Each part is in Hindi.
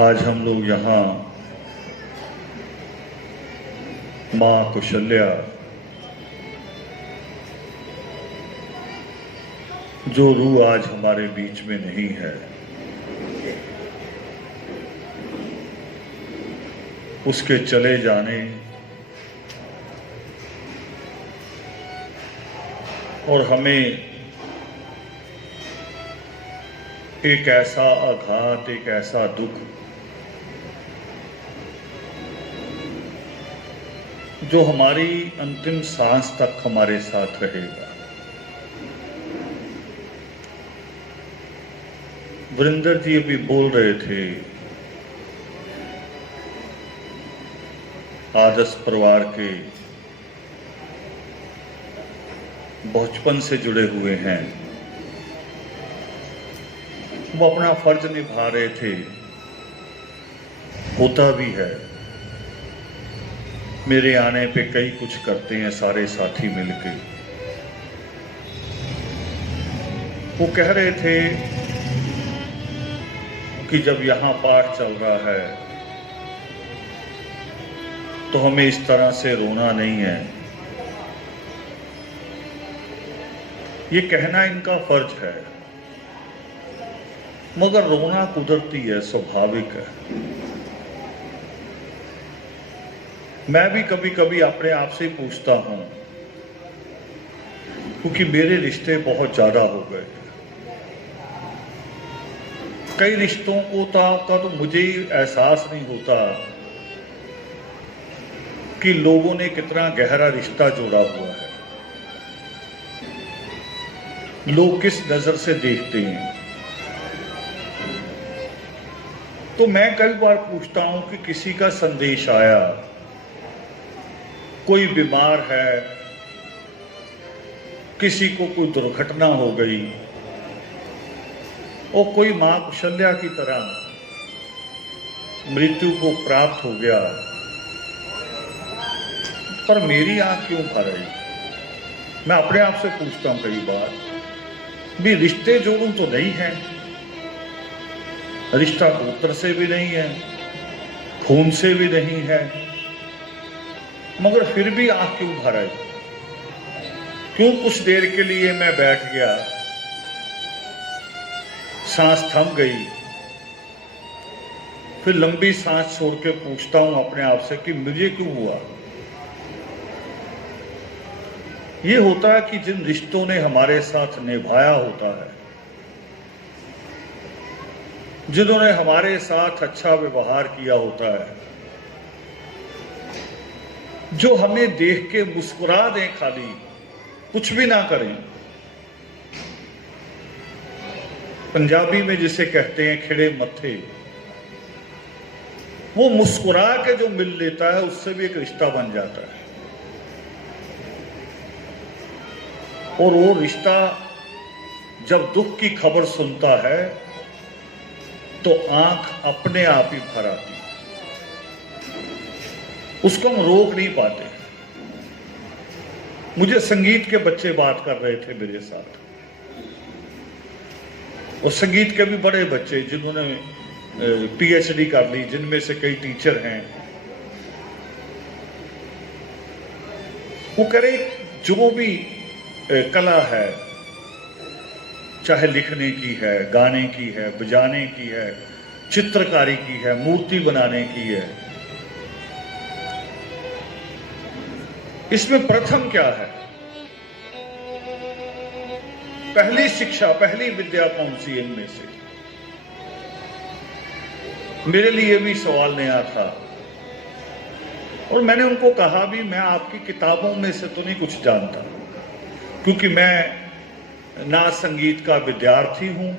आज हम लोग यहाँ माँ कौशल्या जो रूह आज हमारे बीच में नहीं है, उसके चले जाने और हमें एक ऐसा आघात, एक ऐसा दुख जो हमारी अंतिम सांस तक हमारे साथ रहेगा। वीरेंद्र जी अभी बोल रहे थे, आदर्श परिवार के बचपन से जुड़े हुए हैं। वो अपना फर्ज निभा रहे थे, होता भी है। मेरे आने पे कई कुछ करते हैं सारे साथी मिलके। वो कह रहे थे कि जब यहाँ पाठ चल रहा है तो हमें इस तरह से रोना नहीं है। ये कहना इनका फर्ज है, मगर रोना कुदरती है, स्वाभाविक है। मैं भी कभी कभी अपने आप से पूछता हूं, क्योंकि मेरे रिश्ते बहुत ज्यादा हो गए। कई रिश्तों का तो मुझे ही एहसास नहीं होता कि लोगों ने कितना गहरा रिश्ता जोड़ा हुआ है, लोग किस नजर से देखते हैं। तो मैं कई बार पूछता हूं कि किसी का संदेश आया, कोई बीमार है, किसी को कोई दुर्घटना हो गई और कोई मां कौशल्या की तरह मृत्यु को प्राप्त हो गया, पर मेरी आंख क्यों भर आई? मैं अपने आप से पूछता हूं कई बार, भी रिश्ते जोड़ूं तो नहीं है, रिश्ता गोत्र से भी नहीं है, खून से भी नहीं है, मगर फिर भी आंख क्यों भर आई? क्यों कुछ देर के लिए मैं बैठ गया, सांस थम गई, फिर लंबी सांस छोड़ के पूछता हूं अपने आप से कि मुझे क्यों हुआ? ये होता है कि जिन रिश्तों ने हमारे साथ निभाया होता है, जिन्होंने हमारे साथ अच्छा व्यवहार किया होता है, जो हमें देख के मुस्कुरा दें, खाली कुछ भी ना करें। पंजाबी में जिसे कहते हैं खिड़े मत्थे, वो मुस्कुरा के जो मिल लेता है उससे भी एक रिश्ता बन जाता है। और वो रिश्ता जब दुख की खबर सुनता है तो आंख अपने आप ही भर आती है, उसको हम रोक नहीं पाते। मुझे संगीत के बच्चे बात कर रहे थे मेरे साथ, और संगीत के भी बड़े बच्चे जिन्होंने पीएचडी कर ली, जिनमें से कई टीचर हैं। वो कह रहे जो भी कला है, चाहे लिखने की है, गाने की है, बजाने की है, चित्रकारी की है, मूर्ति बनाने की है, इसमें प्रथम क्या है? पहली शिक्षा, पहली विद्या कौन सी इनमें से? मेरे लिए भी सवाल नया था, और मैंने उनको कहा भी, मैं आपकी किताबों में से तो नहीं कुछ जानता, क्योंकि मैं ना संगीत का विद्यार्थी हूं,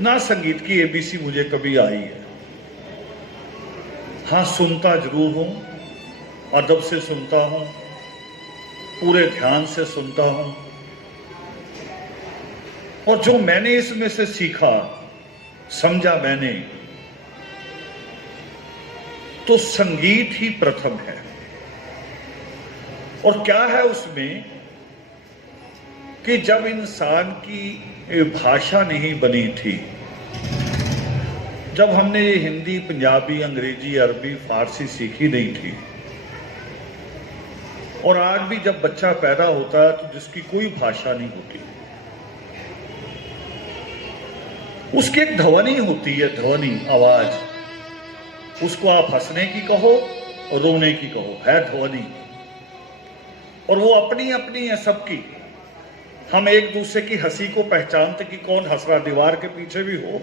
ना संगीत की एबीसी मुझे कभी आई है। हां, सुनता जरूर हूं, अदब से सुनता हूं, पूरे ध्यान से सुनता हूं, और जो मैंने इसमें से सीखा, समझा मैंने, तो संगीत ही प्रथम है। और क्या है उसमें कि जब इंसान की भाषा नहीं बनी थी, जब हमने ये हिंदी, पंजाबी, अंग्रेजी, अरबी, फारसी सीखी नहीं थी, और आज भी जब बच्चा पैदा होता है तो जिसकी कोई भाषा नहीं होती, उसकी एक ध्वनि होती है, ध्वनि, आवाज। उसको आप हंसने की कहो और रोने की कहो, है ध्वनि। और वो अपनी अपनी है सबकी। हम एक दूसरे की हंसी को पहचानते कि कौन हंस रहा, दीवार के पीछे भी हो।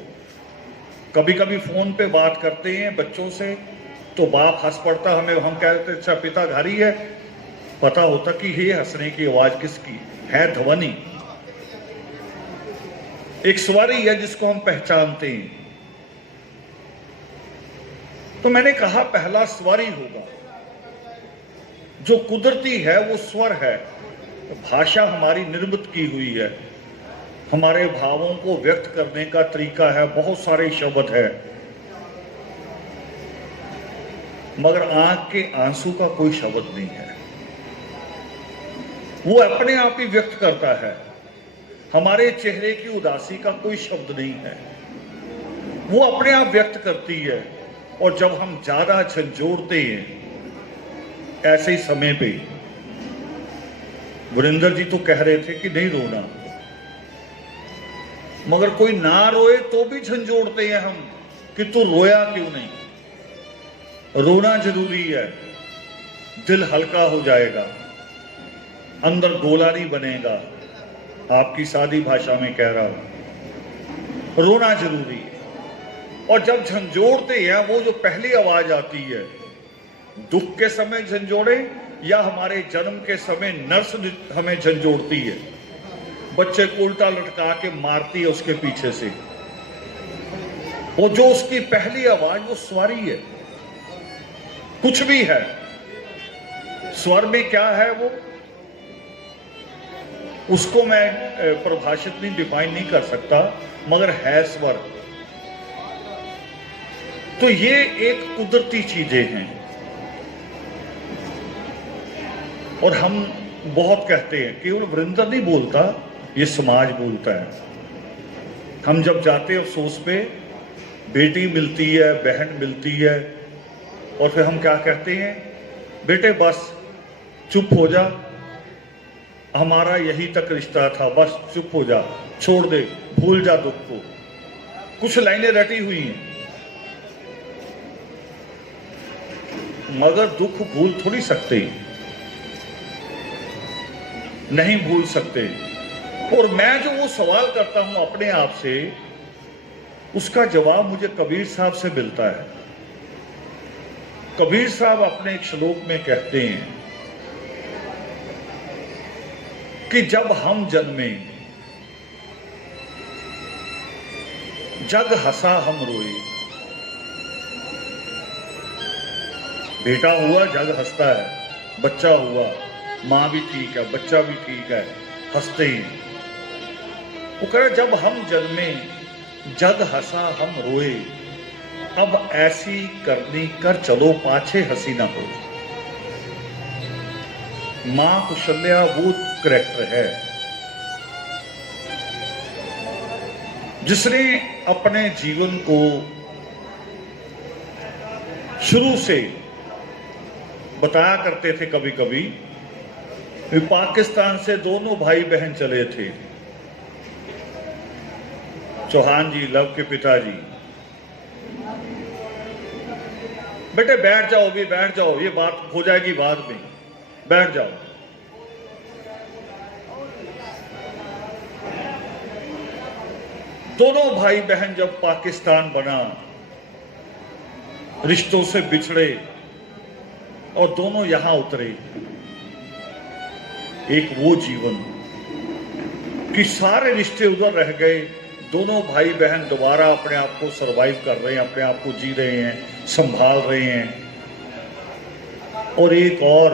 कभी कभी फोन पे बात करते हैं बच्चों से तो बाप हंस पड़ता, हम कहते अच्छा पिता घर ही है, पता होता कि ये हंसने की आवाज किसकी है, ध्वनि। एक स्वर ही है जिसको हम पहचानते हैं। तो मैंने कहा पहला स्वर ही होगा, जो कुदरती है वो स्वर है। भाषा हमारी निर्मित की हुई है, हमारे भावों को व्यक्त करने का तरीका है, बहुत सारे शब्द है, मगर आंख के आंसू का कोई शब्द नहीं है। वो अपने आप ही व्यक्त करता है। हमारे चेहरे की उदासी का कोई शब्द नहीं है, वो अपने आप व्यक्त करती है। और जब हम ज्यादा झंझोड़ते हैं ऐसे ही समय पे, वीरेंद्र जी तो कह रहे थे कि नहीं रोना, मगर कोई ना रोए तो भी झंझोड़ते हैं हम कि तू रोया क्यों नहीं। रोना जरूरी है, दिल हल्का हो जाएगा, अंदर गोला नहीं बनेगा। आपकी सादी भाषा में कह रहा हूं, रोना जरूरी है। और जब झंझोड़ते हैं, वो जो पहली आवाज आती है, दुख के समय झंझोड़े या हमारे जन्म के समय नर्स हमें झंझोड़ती है, बच्चे को उल्टा लटका के मारती है उसके पीछे से, वो जो उसकी पहली आवाज वो स्वर ही है। कुछ भी है, स्वर में क्या है वो, उसको मैं परिभाषित नहीं, डिफाइन नहीं कर सकता, मगर है स्वर। तो ये एक कुदरती चीजें हैं। और हम बहुत कहते हैं, केवल वीरेंद्र नहीं बोलता, ये समाज बोलता है। हम जब जाते हैं अफसोस पे, बेटी मिलती है, बहन मिलती है, और फिर हम क्या कहते हैं, बेटे बस चुप हो जा, हमारा यही तक रिश्ता था, बस चुप हो जा, छोड़ दे, भूल जा दुख को। कुछ लाइनें रटी हुई हैं, मगर दुख भूल थोड़ी सकते, नहीं भूल सकते। और मैं जो वो सवाल करता हूं अपने आप से, उसका जवाब मुझे कबीर साहब से मिलता है। कबीर साहब अपने एक श्लोक में कहते हैं कि जब हम जन्मे जग हंसा हम रोए। बेटा हुआ जग हंसता है, बच्चा हुआ मां भी ठीक है, बच्चा भी ठीक है, हंसते ही। वो कह रहे जब हम जन्मे जग हंसा हम रोए, अब ऐसी करनी कर चलो पाछे हंसी ना हो। मां कुशल्या वो करैक्टर है जिसने अपने जीवन को शुरू से बताया करते थे। कभी कभी पाकिस्तान से दोनों भाई बहन चले थे, चौहान जी, लव के पिताजी। बेटे बैठ जाओ, भी बैठ जाओ, ये बात हो जाएगी बाद में, बैठ जाओ। दोनों भाई बहन जब पाकिस्तान बना, रिश्तों से बिछड़े और दोनों यहां उतरे। एक वो जीवन कि सारे रिश्ते उधर रह गए, दोनों भाई बहन दोबारा अपने आप को सरवाइव कर रहे हैं, अपने आप को जी रहे हैं, संभाल रहे हैं। और एक और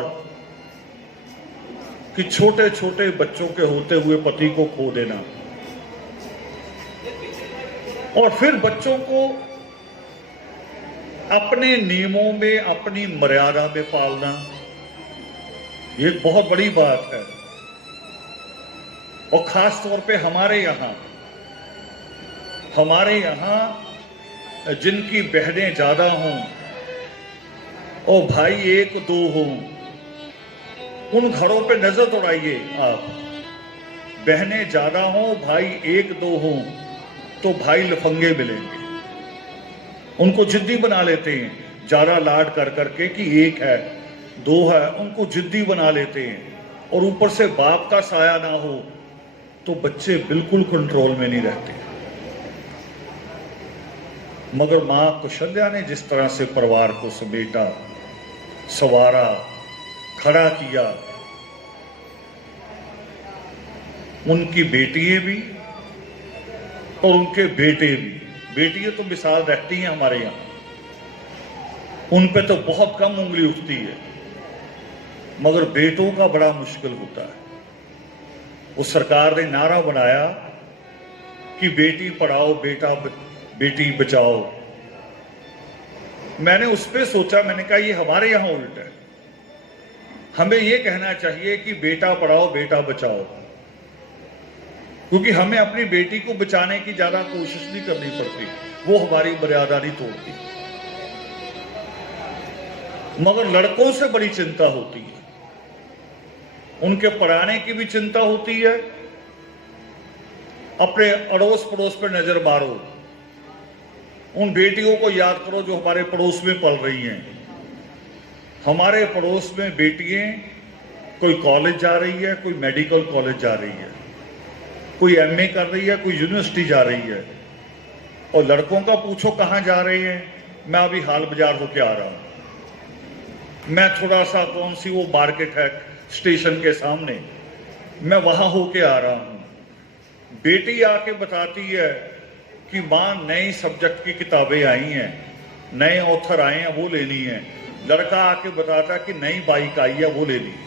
कि छोटे छोटे बच्चों के होते हुए पति को खो देना, और फिर बच्चों को अपने नियमों में, अपनी मर्यादा में पालना, ये बहुत बड़ी बात है। और खास तौर पे हमारे यहां जिनकी बहनें ज्यादा हों और भाई एक दो हों, उन घरों पे नजर दौड़ाइए आप। बहनें ज्यादा हों, भाई एक दो हों, तो भाई लफंगे मिलेंगे। उनको जिद्दी बना लेते हैं ज्यादा लाड कर करके कि एक है दो है, उनको जिद्दी बना लेते हैं। और ऊपर से बाप का साया ना हो तो बच्चे बिल्कुल कंट्रोल में नहीं रहते। मगर मां कौशल्या ने जिस तरह से परिवार को समेटा, संवारा, खड़ा किया, उनकी बेटियां भी और उनके बेटे भी। बेटियां तो मिसाल रहती हैं हमारे यहां, उन पे तो बहुत कम उंगली उठती है, मगर बेटों का बड़ा मुश्किल होता है। उस सरकार ने नारा बनाया कि बेटी पढ़ाओ बेटी बचाओ। मैंने उस पर सोचा, मैंने कहा ये हमारे यहां उल्टा है। हमें यह कहना चाहिए कि बेटा पढ़ाओ बेटा बचाओ, क्योंकि हमें अपनी बेटी को बचाने की ज्यादा कोशिश नहीं करनी पड़ती, वो हमारी मर्यादा नहीं तोड़ती। मगर लड़कों से बड़ी चिंता होती है, उनके पढ़ाने की भी चिंता होती है। अपने अड़ोस पड़ोस पर नजर मारो, उन बेटियों को याद करो जो हमारे पड़ोस में पल रही हैं। हमारे पड़ोस में बेटियां कोई कॉलेज जा रही है, कोई मेडिकल कॉलेज जा रही है, कोई एमए कर रही है, कोई यूनिवर्सिटी जा रही है। और लड़कों का पूछो कहां जा रहे हैं। मैं अभी हाल बाजार होके आ रहा हूं। मैं थोड़ा सा कौन सी वो मार्केट है स्टेशन के सामने, मैं वहां होके आ रहा हूं। बेटी आके बताती है कि मां नई सब्जेक्ट की किताबें आई हैं, नए ऑथर आए हैं, वो लेनी है। लड़का आके बताता है कि नई बाइक आई है, वो लेनी है।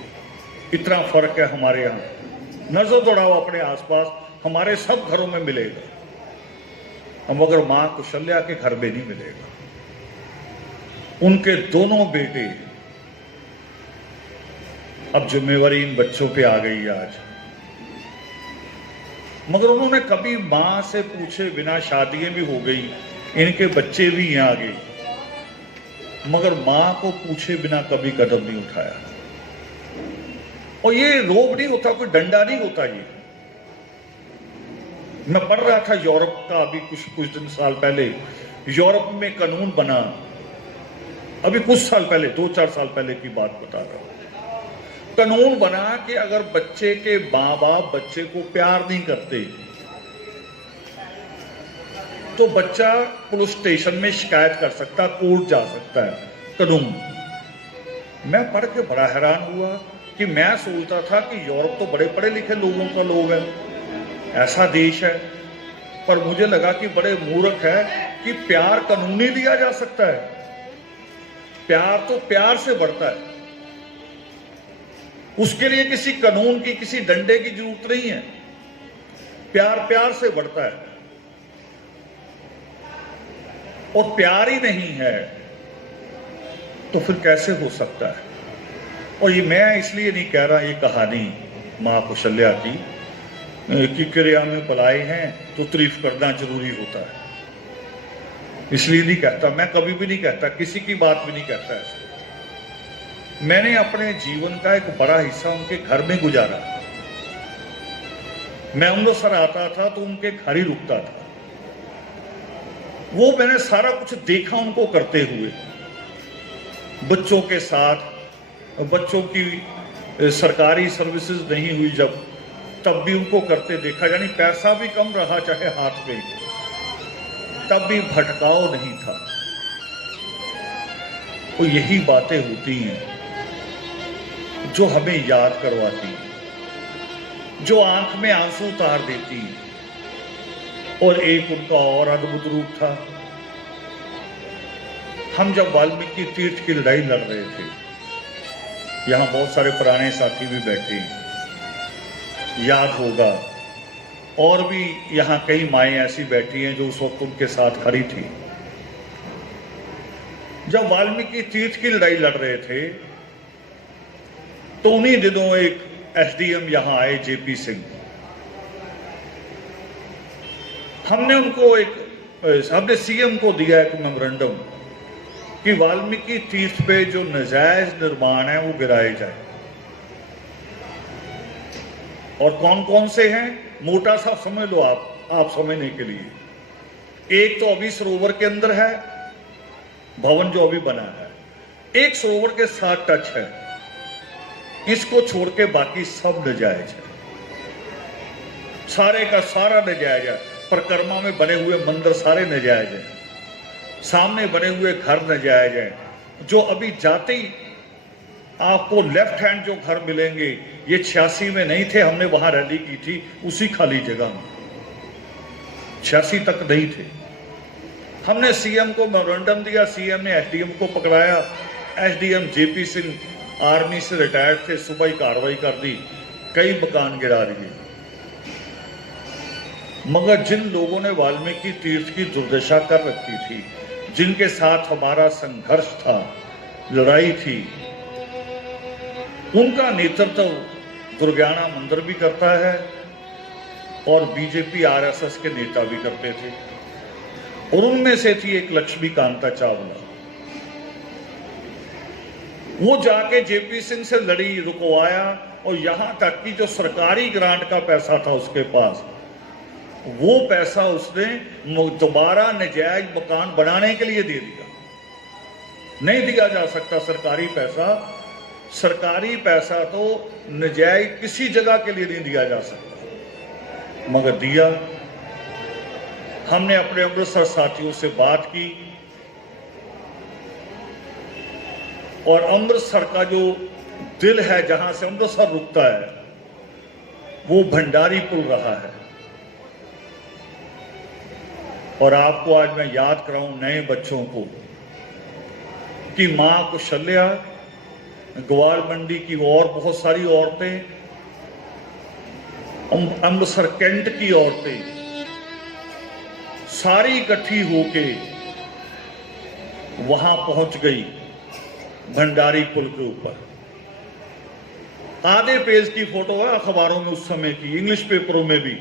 इतना फर्क है हमारे यहाँ। नजर दौड़ाओ अपने आसपास, हमारे सब घरों में मिलेगा, मगर मां कौशल्या के घर में नहीं मिलेगा। उनके दोनों बेटे, अब जिम्मेवारी इन बच्चों पे आ गई आज। मगर उन्होंने कभी मां से पूछे बिना, शादियां भी हो गई, इनके बच्चे भी हैं आगे, मगर मां को पूछे बिना कभी कदम नहीं उठाया। और ये रोब नहीं होता, कोई डंडा नहीं होता। ये मैं पढ़ रहा था यूरोप का, अभी कुछ दिन साल पहले यूरोप में कानून बना, अभी कुछ साल पहले, 2-4 साल पहले की बात बता रहा हूं। कानून बना कि अगर बच्चे के मां बाप बच्चे को प्यार नहीं करते तो बच्चा पुलिस स्टेशन में शिकायत कर सकता, कोर्ट जा सकता है। कानून मैं पढ़ के बड़ा हैरान हुआ कि मैं सोचता था कि यूरोप तो बड़े पढ़े लिखे लोगों का लोग है, ऐसा देश है, पर मुझे लगा कि बड़े मूर्ख है कि प्यार कानूनी लिया जा सकता है। प्यार तो प्यार से बढ़ता है, उसके लिए किसी कानून की, किसी डंडे की जरूरत नहीं है। प्यार प्यार से बढ़ता है, और प्यार ही नहीं है तो फिर कैसे हो सकता है। और ये मैं इसलिए नहीं कह रहा ये कहानी मां कौशल्या की कि क्रिया में पलाए हैं तो तारीफ करना जरूरी होता है, इसलिए नहीं कहता। मैं कभी भी नहीं कहता, किसी की बात भी नहीं कहता ऐसे। मैंने अपने जीवन का एक बड़ा हिस्सा उनके घर में गुजारा। मैं अमृतसर आता था तो उनके घर ही रुकता था। वो मैंने सारा कुछ देखा उनको करते हुए, बच्चों के साथ। बच्चों की सरकारी सर्विसेज नहीं हुई जब, तब भी उनको करते देखा। यानी पैसा भी कम रहा चाहे हाथ में, तब भी भटकाव नहीं था। तो यही बातें होती हैं जो हमें याद करवाती हैं, जो आंख में आंसू उतार देती हैं। और एक उनका और अद्भुत रूप था। हम जब वाल्मीकि तीर्थ की लड़ाई लड़ रहे थे, यहां बहुत सारे पुराने साथी भी बैठे हैं, याद होगा। और भी यहां कई माएँ ऐसी बैठी हैं जो उस वक्त उनके साथ खड़ी थी। जब वाल्मीकि तीर्थ की लड़ाई लड़ रहे थे तो उन्हीं दिनों एक एसडीएम यहां आए, जेपी सिंह। हमने उनको एक हमने सीएम को दिया एक मेमोरेंडम कि वाल्मीकि तीर्थ पे जो नाजायज निर्माण है वो गिराए जाए। और कौन कौन से हैं, मोटा सा समझ लो आप समझने के लिए। एक तो अभी सरोवर के अंदर है भवन जो अभी बना है, एक सरोवर के साथ टच है, इसको छोड़ के बाकी सब नाजायज है, सारे का सारा नाजायज है। परिक्रमा में बने हुए मंदिर सारे नाजायज हैं, सामने बने हुए घर नाजायज हैं। जो अभी जाते ही आपको लेफ्ट हैंड जो घर मिलेंगे, ये 86 में नहीं थे, हमने वहां रैली की थी उसी खाली जगह में, 86 तक नहीं थे। हमने सीएम को मेमोरेंडम दिया, सीएम ने एसडीएम को पकड़ाया, एसडीएम जेपी सिंह आर्मी से रिटायर्ड थे, सुबह ही कार्रवाई कर दी, कई मकान गिरा दिए। मगर जिन लोगों ने वाल्मीकि तीर्थ की दुर्दशा कर रखी थी, जिनके साथ हमारा संघर्ष था, लड़ाई थी, उनका नेतृत्व दुर्गाना मंदिर भी करता है और बीजेपी आरएसएस के नेता भी करते थे। और उनमें से थी एक लक्ष्मीकांता चावला। वो जाके जेपी सिंह से लड़ी, रुकवाया, और यहां तक कि जो सरकारी ग्रांट का पैसा था उसके पास, वो पैसा उसने दोबारा नजायज मकान बनाने के लिए दे दिया। नहीं दिया जा सकता सरकारी पैसा तो नजायज किसी जगह के लिए नहीं दिया जा सकता, मगर दिया। हमने अपने अमृतसर साथियों से बात की और अमृतसर का जो दिल है, जहां से अमृतसर रुकता है, वो भंडारी पुल रहा है। और आपको आज मैं याद कराऊं नए बच्चों को कि मां कौशल्या, ग्वाल मंडी की और बहुत सारी औरतें, अमृतसर कैंट की औरतें सारी इकट्ठी होके वहां पहुंच गई भंडारी पुल के ऊपर। आधे पेज की फोटो है अखबारों में उस समय की, इंग्लिश पेपरों में भी।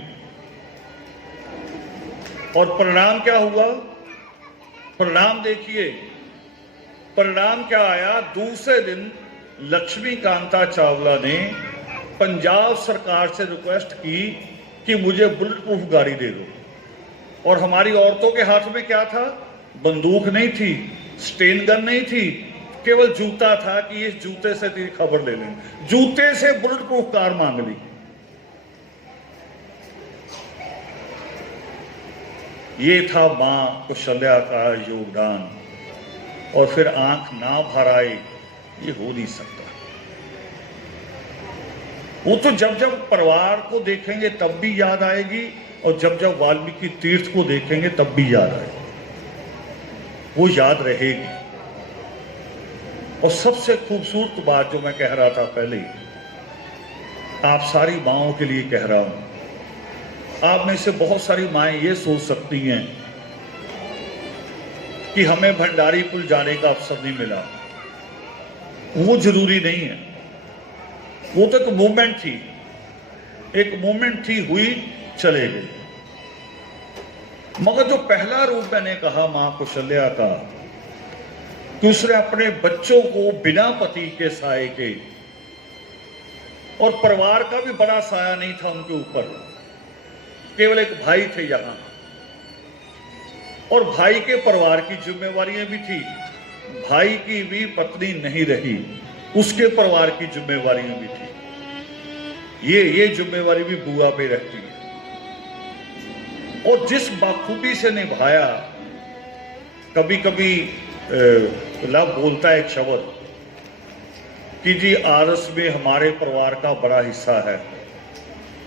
और परिणाम क्या हुआ, परिणाम देखिए, परिणाम क्या आया। दूसरे दिन लक्ष्मीकांता चावला ने पंजाब सरकार से रिक्वेस्ट की कि मुझे बुलेट प्रूफ गाड़ी दे दो। और हमारी औरतों के हाथ में क्या था, बंदूक नहीं थी, स्टेन गन नहीं थी, केवल जूता था कि इस जूते से तेरी खबर ले लें। जूते से बुलेट प्रूफ कार मांग ली। ये था मां कौशल्या का योगदान। और फिर आंख ना भर आए, ये हो नहीं सकता। वो तो जब जब परिवार को देखेंगे तब भी याद आएगी, और जब जब वाल्मीकि तीर्थ को देखेंगे तब भी याद आएगी, वो याद रहेगी। और सबसे खूबसूरत बात जो मैं कह रहा था पहले, आप सारी माओं के लिए कह रहा हूं। आप में से बहुत सारी माएं ये सोच सकती हैं कि हमें भंडारी पुल जाने का अवसर नहीं मिला। वो जरूरी नहीं है, वो तो एक मूवमेंट थी, हुई, चले गए। मगर जो पहला रूप मैंने कहा मां कौशल्या का, कि उसने अपने बच्चों को बिना पति के साए के, और परिवार का भी बड़ा साया नहीं था उनके ऊपर, केवल एक भाई थे यहां, और भाई के परिवार की जिम्मेवारियां भी थी। भाई की भी पत्नी नहीं रही, उसके परिवार की जिम्मेवारियां भी थी। ये जिम्मेवारी भी बुआ पे रहती है। और जिस बाखूबी से निभाया, कभी कभी लव बोलता है एक शब्द कि जी आरस में हमारे परिवार का बड़ा हिस्सा है।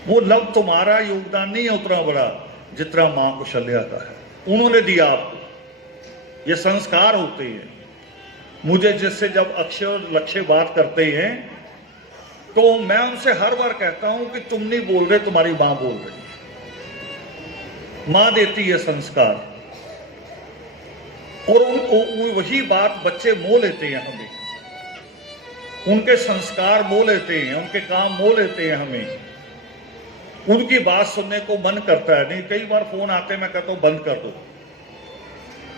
वो लव तुम्हारा योगदान नहीं है उतना बड़ा जितना मां कौशल्या का है। उन्होंने दिया आपको, ये संस्कार होते हैं। मुझे जिससे जब अक्षय और लक्ष्य बात करते हैं तो मैं उनसे हर बार कहता हूं कि तुम नहीं बोल रहे, तुम्हारी मां बोल रही। मां देती है संस्कार, और वही बात बच्चे मोह लेते हैं हमें, उनके संस्कार मोह लेते हैं, उनके काम मोह लेते हैं हमें। उनकी बात सुनने को मन करता है नहीं, कई बार फोन आते मैं कहता हूं बंद कर दो,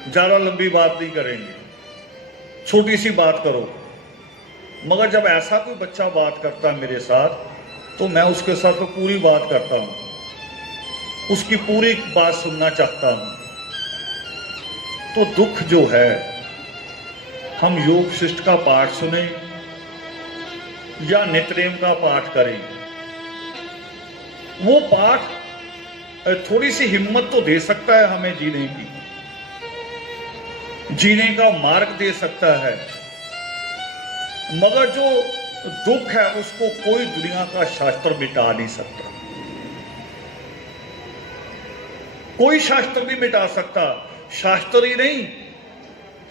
ज्यादा लंबी बात नहीं करेंगे, छोटी सी बात करो। मगर जब ऐसा कोई बच्चा बात करता है मेरे साथ, तो मैं उसके साथ तो पूरी बात करता हूं, उसकी पूरी बात सुनना चाहता हूं। तो दुख जो है, हम योग शिष्ट का पाठ सुने या नित्यनेम का पाठ करें, वो पाठ थोड़ी सी हिम्मत तो दे सकता है हमें जीने की, जीने का मार्ग दे सकता है। मगर जो दुख है उसको कोई दुनिया का शास्त्र मिटा नहीं सकता, कोई शास्त्र नहीं मिटा सकता। शास्त्र ही नहीं,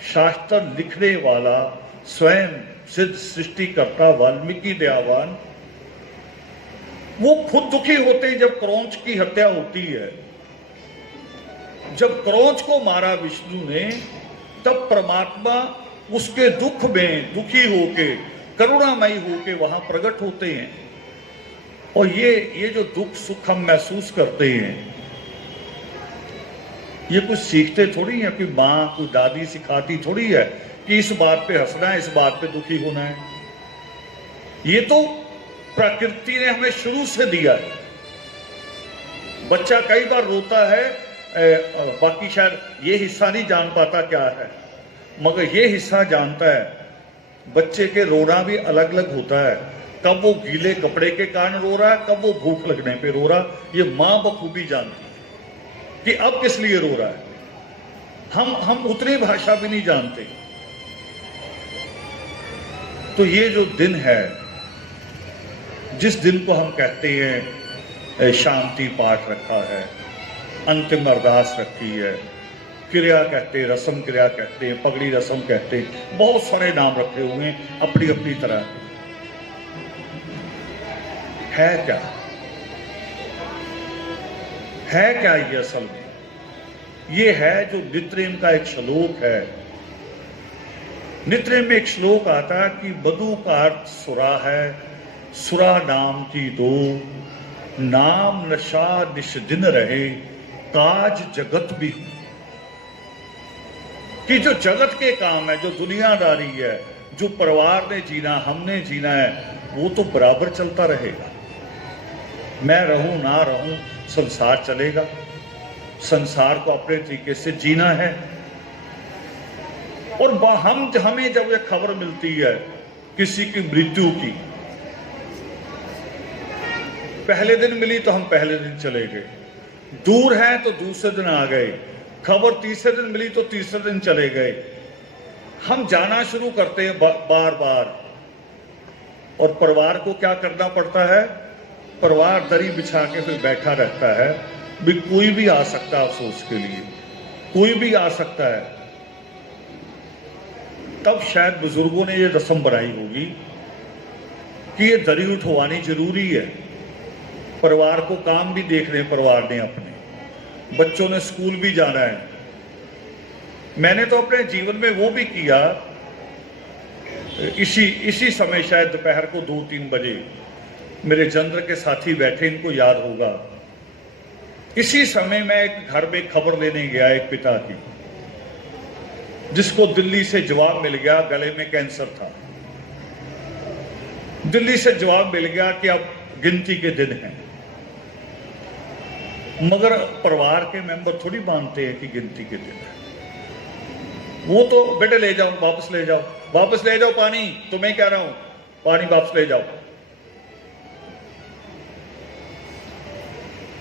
शास्त्र लिखने वाला स्वयं सिद्ध सृष्टिकर्ता वाल्मीकि दयावान, वो खुद दुखी होते हैं जब क्रौंच की हत्या होती है। जब क्रौंच को मारा विष्णु ने, तब परमात्मा उसके दुख में दुखी होके, करुणामयी होके वहां प्रकट होते हैं। और ये जो दुख सुख हम महसूस करते हैं, ये कुछ सीखते थोड़ी है, कोई मां कोई दादी सिखाती थोड़ी है कि इस बात पे हंसना है, इस बात पे दुखी होना है। ये तो प्रकृति ने हमें शुरू से दिया है। बच्चा कई बार रोता है, बाकी शायद ये हिस्सा नहीं जान पाता क्या है, मगर ये हिस्सा जानता है। बच्चे के रोना भी अलग अलग होता है, कब वो गीले कपड़े के कारण रो रहा है, कब वो भूख लगने पे रो रहा, ये मां बखूबी जानती है कि अब किस लिए रो रहा है। हम उतनी भाषा भी नहीं जानते। तो ये जो दिन है, जिस दिन को हम कहते हैं शांति पाठ रखा है, अंतिम अरदास रखी है, क्रिया कहते हैं, रस्म क्रिया कहते हैं, पगड़ी रस्म कहते हैं, बहुत सारे नाम रखे हुए हैं अपनी अपनी तरह। है क्या, है क्या ये असल में? ये है जो नित्यनेम का एक श्लोक है। नित्यनेम में एक श्लोक आता है कि मधु का अर्थ सुरा है, सुरा नाम की दो, नाम नशा निश दिन रहे, काज जगत भी हो। कि जो जगत के काम है, जो दुनियादारी है, जो परिवार ने जीना, हमने जीना है, वो तो बराबर चलता रहेगा। मैं रहूं ना रहूं, संसार चलेगा। संसार को अपने तरीके से जीना है। और हमें जब ये खबर मिलती है किसी की मृत्यु की, पहले दिन मिली तो हम पहले दिन चले गए, दूर है तो दूसरे दिन आ गए, खबर तीसरे दिन मिली तो तीसरे दिन चले गए। हम जाना शुरू करते हैं बार बार। और परिवार को क्या करना पड़ता है? परिवार दरी बिछा के फिर बैठा रहता है, भी कोई भी आ सकता है अफसोस के लिए, कोई भी आ सकता है। तब शायद बुजुर्गों ने ये रस्म बनाई होगी कि ये दरी उठवानी जरूरी है। परिवार को काम भी देख रहे हैं, परिवार ने अपने बच्चों ने स्कूल भी जाना है। मैंने तो अपने जीवन में वो भी किया। इसी समय शायद दोपहर को 2-3 बजे मेरे चंद्र के साथी बैठे, इनको याद होगा। इसी समय मैं एक घर में खबर लेने गया एक पिता की, जिसको दिल्ली से जवाब मिल गया, गले में कैंसर था। दिल्ली से जवाब मिल गया कि अब गिनती के दिन हैं। मगर परिवार के मेंबर थोड़ी मानते हैं कि गिनती के दिन है। वो तो बेटे ले जाओ, वापस ले जाओ, वापस ले जाओ पानी, तो मैं कह रहा हूं पानी वापस ले जाओ।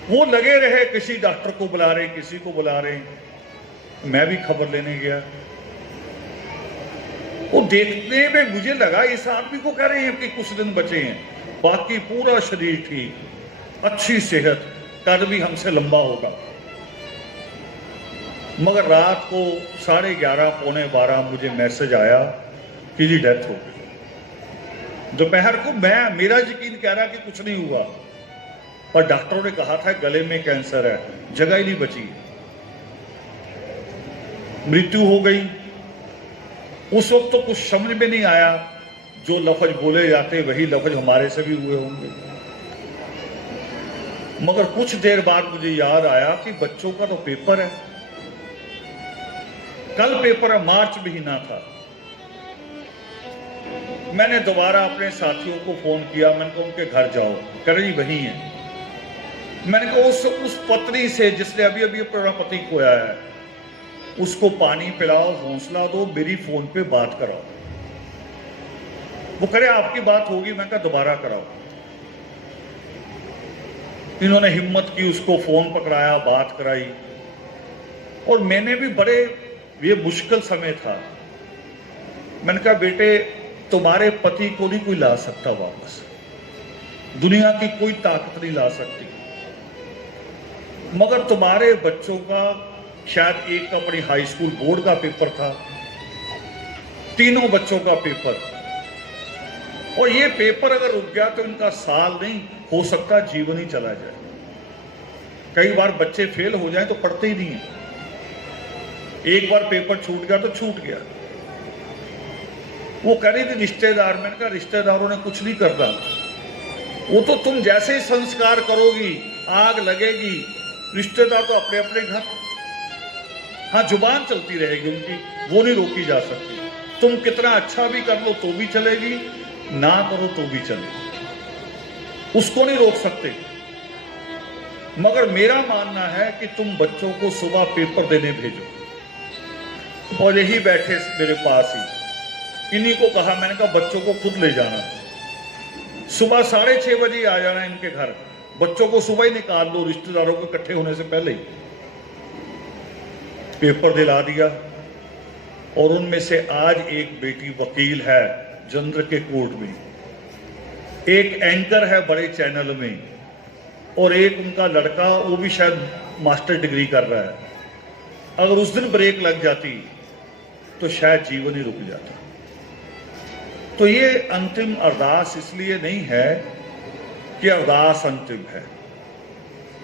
वो लगे रहे, किसी डॉक्टर को बुला रहे, किसी को बुला रहे। मैं भी खबर लेने गया। वो देखने में मुझे लगा इस आदमी को कह रहे हैं कि कुछ दिन बचे हैं, बाकी पूरा शरीर ठीक, अच्छी सेहत, कद भी हमसे लंबा होगा। मगर रात को 11:30 पौने 12 मुझे मैसेज आया कि जी डेथ हो गई। दोपहर को मेरा यकीन कह रहा कि कुछ नहीं हुआ, पर डॉक्टरों ने कहा था गले में कैंसर है, जगह ही नहीं बची, मृत्यु हो गई। उस वक्त तो कुछ समझ में नहीं आया, जो लफ्ज बोले जाते वही लफ्ज हमारे से भी हुए होंगे। मगर कुछ देर बाद मुझे याद आया कि बच्चों का तो पेपर है, कल पेपर मार्च महीना था। मैंने दोबारा अपने साथियों को फोन किया, मैंने कहा उनके घर जाओ, कह रहे वही है। मैंने कहा उस पत्नी से जिसने अभी अभी अपना पति खोया है, उसको पानी पिलाओ, हौसला दो, मेरी फोन पे बात कराओ। वो करे आपकी बात होगी। मैं कहा दोबारा कराओ। इन्होंने हिम्मत की, उसको फोन पकड़ाया, बात कराई। और मैंने भी बड़े, ये मुश्किल समय था, मैंने कहा बेटे तुम्हारे पति को नहीं कोई ला सकता वापस, दुनिया की कोई ताकत नहीं ला सकती, मगर तुम्हारे बच्चों का, शायद एक का अपनी हाई स्कूल बोर्ड का पेपर था, तीनों बच्चों का पेपर, और ये पेपर अगर रुक गया तो इनका साल नहीं, हो सकता जीवन ही चला जाए। कई बार बच्चे फेल हो जाए तो पढ़ते ही नहीं है। एक बार पेपर छूट गया तो छूट गया। वो कह रही थी रिश्तेदार, मैंने कहा रिश्तेदारों ने कुछ नहीं करना, वो तो तुम जैसे ही संस्कार करोगी आग लगेगी। रिश्तेदार तो अपने अपने घर, हाँ जुबान चलती रहेगी उनकी, वो नहीं रोकी जा सकती। तुम कितना अच्छा भी कर लो तो भी चलेगी, ना करो तो भी चलेगी, उसको नहीं रोक सकते। मगर मेरा मानना है कि तुम बच्चों को सुबह पेपर देने भेजो। और यही बैठे मेरे पास ही, इन्हीं को कहा, मैंने कहा बच्चों को खुद ले जाना, सुबह 6:30 बजे आ जाना इनके घर, बच्चों को सुबह ही निकाल दो, रिश्तेदारों को इकट्ठे होने से पहले ही। पेपर दिला दिया। और उनमें से आज एक बेटी वकील है जंद्र के कोर्ट में, एक एंकर है बड़े चैनल में, और एक उनका लड़का, वो भी शायद मास्टर डिग्री कर रहा है। अगर उस दिन ब्रेक लग जाती तो शायद जीवन ही रुक जाता। तो ये अंतिम अरदास इसलिए नहीं है कि अरदास अंतिम है,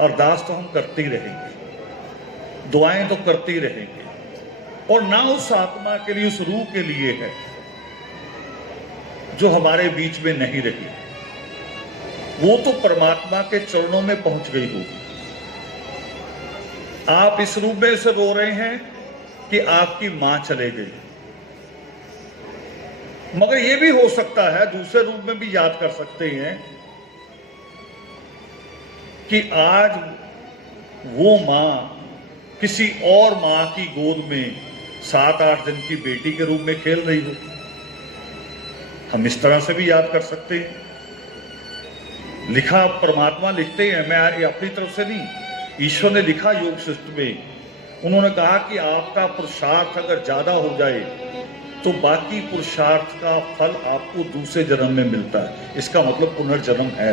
अरदास तो हम करते ही रहेंगे, दुआएं तो करते ही रहेंगे, और ना उस आत्मा के लिए, उस रूह के लिए है जो हमारे बीच में नहीं रही, वो तो परमात्मा के चरणों में पहुंच गई होगी। आप इस रूप में से रो रहे हैं कि आपकी मां चले गई, मगर यह भी हो सकता है, दूसरे रूप में भी याद कर सकते हैं कि आज वो मां किसी और मां की गोद में 7-8 दिन की बेटी के रूप में खेल रही हो। हम इस तरह से भी याद कर सकते हैं। लिखा परमात्मा लिखते हैं, मैं अपनी तरफ से नहीं, ईश्वर ने लिखा योग शिष्ट में, उन्होंने कहा कि आपका पुरुषार्थ अगर ज्यादा हो जाए तो बाकी पुरुषार्थ का फल आपको दूसरे जन्म में मिलता है। इसका मतलब पुनर्जन्म है।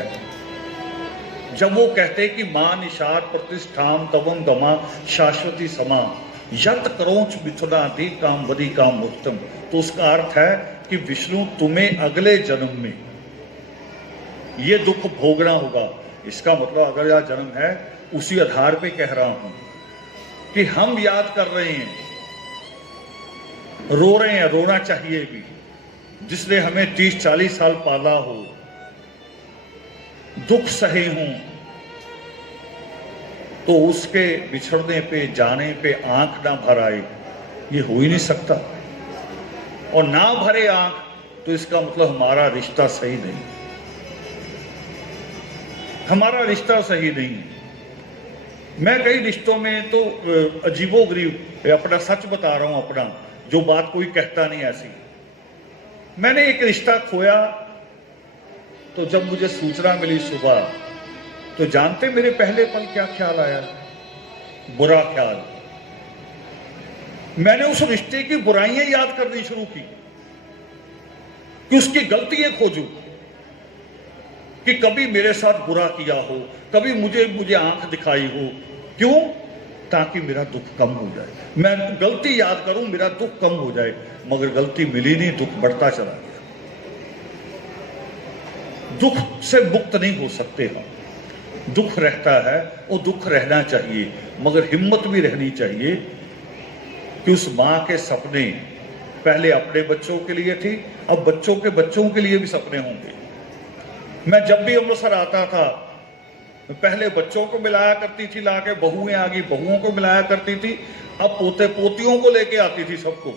जब वो कहते कि मां निषाद प्रतिष्ठाम तवम गमा शाश्वती समा यत करोच मिथुना दी काम वदी काम उत्तम, तो उसका अर्थ है कि विष्णु तुम्हें अगले जन्म में ये दुख भोगना होगा। इसका मतलब अगर यह जन्म है, उसी आधार पे कह रहा हूं कि हम याद कर रहे हैं, रो रहे हैं, रोना चाहिए भी। जिसने हमें 30-40 साल पाला हो, दुख सहे हों, तो उसके बिछड़ने पे, जाने पे आंख ना भर आए, ये हो ही नहीं सकता। और ना भरे आंख तो इसका मतलब हमारा रिश्ता सही नहीं, हमारा रिश्ता सही नहीं है। मैं कई रिश्तों में तो अजीबोगरीब अपना सच बता रहा हूं, अपना जो बात कोई कहता नहीं ऐसी। मैंने एक रिश्ता खोया, तो जब मुझे सूचना मिली सुबह, तो जानते मेरे पहले पल क्या ख्याल आया? बुरा ख्याल। मैंने उस रिश्ते की बुराइयां याद करनी शुरू की, कि उसकी गलतियां खोजूं, कि कभी मेरे साथ बुरा किया हो, कभी मुझे आंख दिखाई हो। क्यों? ताकि मेरा दुख कम हो जाए। मैं गलती याद करूं, मेरा दुख कम हो जाए, मगर गलती मिली नहीं, दुख बढ़ता चला गया। दुख से मुक्त नहीं हो सकते हम। दुख रहता है, वो दुख रहना चाहिए, मगर हिम्मत भी रहनी चाहिए कि उस मां के सपने पहले अपने बच्चों के लिए थी, अब बच्चों के बच्चों के लिए भी सपने होंगे। मैं जब भी अमृतसर आता था पहले बच्चों को मिलाया करती थी लाके, बहुएं आ गई बहुओं को मिलाया करती थी, अब पोते पोतियों को लेके आती थी सबको,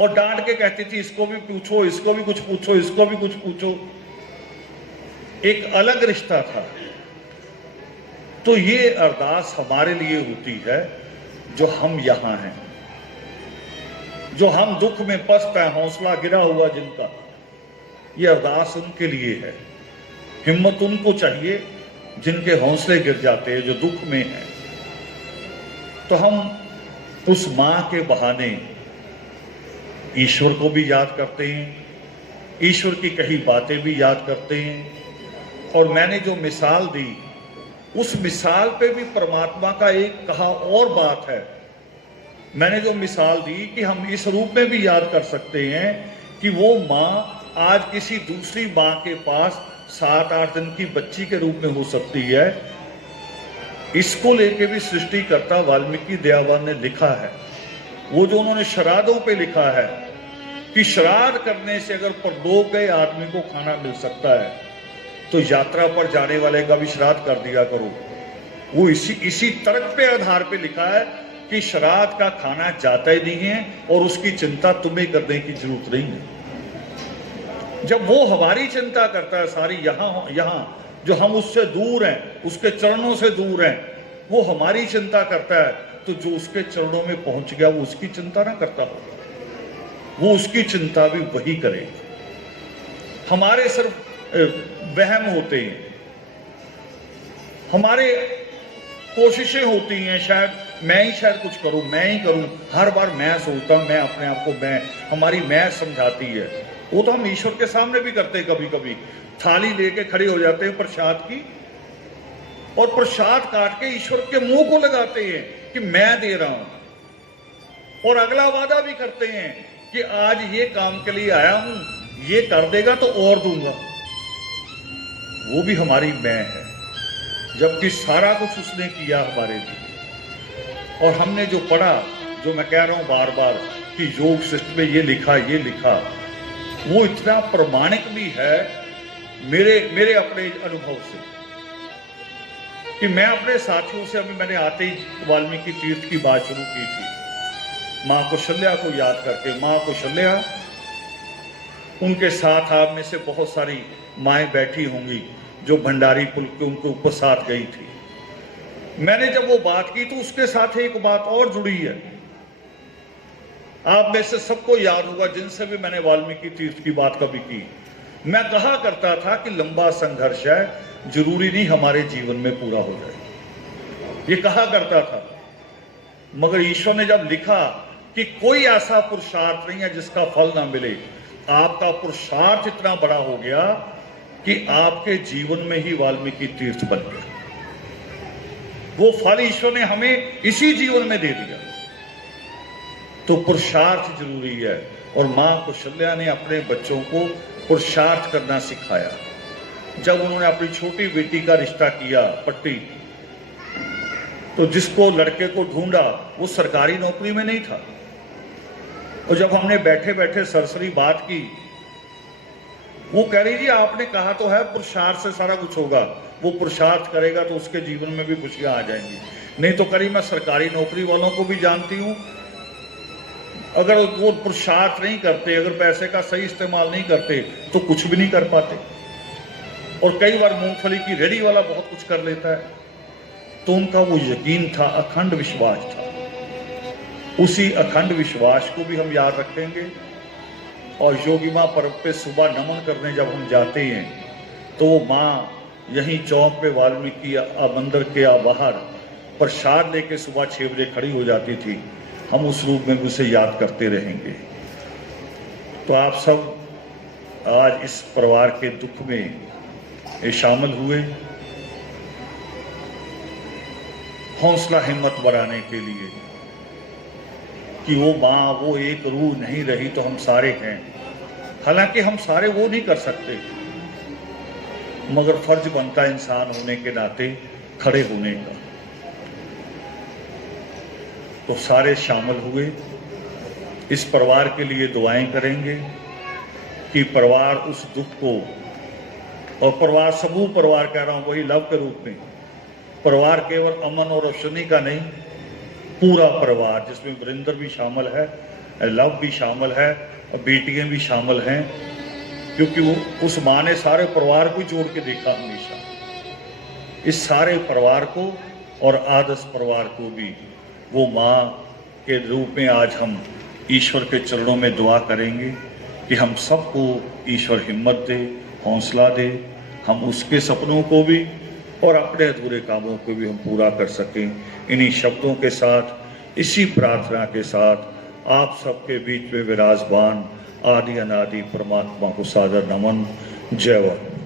और डांट के कहती थी इसको भी पूछो, इसको भी कुछ पूछो, इसको भी कुछ पूछो। एक अलग रिश्ता था। तो ये अरदास हमारे लिए होती है जो हम यहां हैं, जो हम दुख में पस्त है, हौसला गिरा हुआ जिनका, ये अरदास उनके लिए है। हिम्मत उनको चाहिए जिनके हौसले गिर जाते हैं, जो दुख में हैं। तो हम उस मां के बहाने ईश्वर को भी याद करते हैं, ईश्वर की कही बातें भी याद करते हैं, और मैंने जो मिसाल दी उस मिसाल पे भी परमात्मा का एक कहा और बात है। मैंने जो मिसाल दी कि हम इस रूप में भी याद कर सकते हैं कि वो मां आज किसी दूसरी मां के पास 7-8 दिन की बच्ची के रूप में हो सकती है। इसको लेके भी सृष्टिकर्ता वाल्मीकि दयावान ने लिखा है, वो जो उन्होंने श्राद्धों पे लिखा है कि श्राद्ध करने से अगर परलोक गए आदमी को खाना मिल सकता है, तो यात्रा पर जाने वाले का भी श्राद्ध कर दिया करो। वो इसी तर्क पे आधार पे लिखा है कि श्राद्ध का खाना जाता ही नहीं है और उसकी चिंता तुम्हें करने की जरूरत नहीं है। जब वो हमारी चिंता करता है सारी यहां जो हम उससे दूर हैं, उसके चरणों से दूर हैं, वो हमारी चिंता करता है, तो जो उसके चरणों में पहुंच गया वो उसकी चिंता ना करता होगा, वो उसकी चिंता भी वही करेगा। हमारे सिर्फ वहम होते हैं, हमारे कोशिशें होती हैं, शायद मैं ही शायद कुछ करूं, मैं ही करूं, हर बार मैं सोचता हूं, मैं अपने आप को हमारी मैं समझाती है। वो तो हम ईश्वर के सामने भी करते हैं। कभी कभी थाली लेके खड़े हो जाते हैं प्रसाद की, और प्रसाद काट के ईश्वर के मुंह को लगाते हैं कि मैं दे रहा हूं, और अगला वादा भी करते हैं कि आज ये काम के लिए आया हूं, ये कर देगा तो और दूंगा। वो भी हमारी मैं है, जबकि सारा कुछ उसने किया हमारे लिए। और हमने जो पढ़ा, जो मैं कह रहा हूं बार बार कि योग शिष्ट में ये लिखा, वो इतना प्रमाणिक भी है मेरे अपने अनुभव से, कि मैं अपने साथियों से, अभी मैंने आते ही वाल्मीकि तीर्थ की बात शुरू की थी, मां कौशल्या को याद करके। मां कौशल्या, उनके साथ आप में से बहुत सारी माएँ बैठी होंगी जो भंडारी पुल के उनके ऊपर साथ गई थी। मैंने जब वो बात की तो उसके साथ एक बात और जुड़ी है। आप में से सबको याद होगा, जिनसे भी मैंने वाल्मीकि तीर्थ की बात कभी की, मैं कहा करता था कि लंबा संघर्ष है, जरूरी नहीं हमारे जीवन में पूरा हो जाए, ये कहा करता था। मगर ईश्वर ने जब लिखा कि कोई ऐसा पुरुषार्थ नहीं है जिसका फल ना मिले, आपका पुरुषार्थ इतना बड़ा हो गया कि आपके जीवन में ही वाल्मीकि तीर्थ बन गया। वो फल ईश्वर ने हमें इसी जीवन में दे दिया। तो पुरुषार्थ जरूरी है, और मां कौशल्या ने अपने बच्चों को पुरुषार्थ करना सिखाया। जब उन्होंने अपनी छोटी बेटी का रिश्ता किया पट्टी, तो जिसको लड़के को ढूंढा वो सरकारी नौकरी में नहीं था, और जब हमने बैठे बैठे सरसरी बात की, वो कह रही जी आपने कहा तो है पुरुषार्थ से सारा कुछ होगा, वो पुरुषार्थ करेगा तो उसके जीवन में भी खुशियां आ जाएंगी। नहीं तो करी, मैं सरकारी नौकरी वालों को भी जानती हूं, अगर वो पुरुषार्थ नहीं करते, अगर पैसे का सही इस्तेमाल नहीं करते तो कुछ भी नहीं कर पाते। और कई बार मूंगफली की रेडी वाला बहुत कुछ कर लेता है। तो उनका वो यकीन था, अखंड विश्वास था। उसी अखंड विश्वास को भी हम याद रखेंगे। और योगी माँ पर्व पे सुबह नमन करने जब हम जाते हैं, तो वो माँ यहीं चौक पे वाल्मीकि मंदिर के बाहर प्रसाद लेके सुबह 6 बजे खड़ी हो जाती थी। हम उस रूप में उसे याद करते रहेंगे। तो आप सब आज इस परिवार के दुख में शामिल हुए, हौसला हिम्मत बढ़ाने के लिए कि वो माँ, वो एक रूह नहीं रही तो हम सारे हैं। हालांकि हम सारे वो नहीं कर सकते, मगर फर्ज बनता है इंसान होने के नाते खड़े होने का। तो सारे शामिल हुए, इस परिवार के लिए दुआएं करेंगे कि परिवार उस दुख को और परिवार, समूह परिवार कह रहा हूँ, वही लव के रूप में। परिवार केवल अमन और अश्विनी का नहीं, पूरा परिवार, जिसमें वरिंदर भी शामिल है, लव भी शामिल है और बेटियां भी शामिल हैं, क्योंकि वो उस माँ ने सारे परिवार को जोड़ के देखा हमेशा। इस सारे परिवार को और आदर्श परिवार को भी वो माँ के रूप में आज हम ईश्वर के चरणों में दुआ करेंगे कि हम सबको ईश्वर हिम्मत दे, हौसला दे, हम उसके सपनों को भी और अपने अधूरे कामों को भी हम पूरा कर सकें। इन्हीं शब्दों के साथ, इसी प्रार्थना के साथ आप सबके बीच में विराजमान आदि अनादि परमात्मा को सादर नमन। जय वंदे।